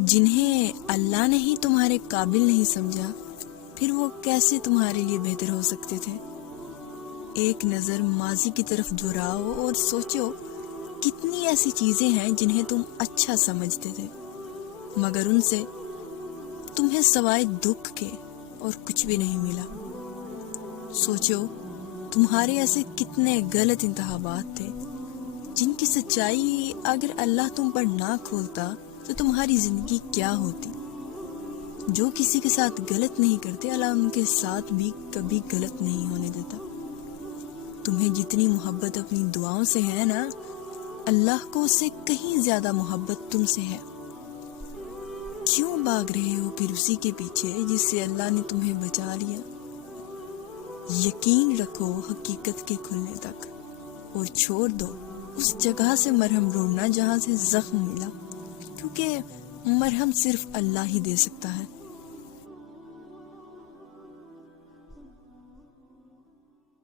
جنہیں اللہ نے ہی تمہارے قابل نہیں سمجھا، پھر وہ کیسے تمہارے لیے بہتر ہو سکتے تھے؟ ایک نظر ماضی کی طرف دوہراؤ اور سوچو کتنی ایسی چیزیں ہیں جنہیں تم اچھا سمجھتے تھے، مگر ان سے تمہیں سوائے دکھ کے اور کچھ بھی نہیں ملا۔ سوچو تمہارے ایسے کتنے غلط انتخابات تھے جن کی سچائی اگر اللہ تم پر نہ کھولتا تو تمہاری زندگی کیا ہوتی۔ جو کسی کے ساتھ غلط نہیں کرتے، اللہ ان کے ساتھ بھی کبھی غلط نہیں ہونے دیتا۔ تمہیں جتنی محبت اپنی دعاؤں سے ہے نا، اللہ کو اس سے کہیں زیادہ محبت تم سے ہے۔ کیوں بھاگ رہے ہو پھر اسی کے پیچھے جس سے اللہ نے تمہیں بچا لیا؟ یقین رکھو حقیقت کے کھلنے تک، اور چھوڑ دو اس جگہ سے مرہم ڈھونڈنا جہاں سے زخم ملا، کیونکہ مرہم صرف اللہ ہی دے سکتا ہے۔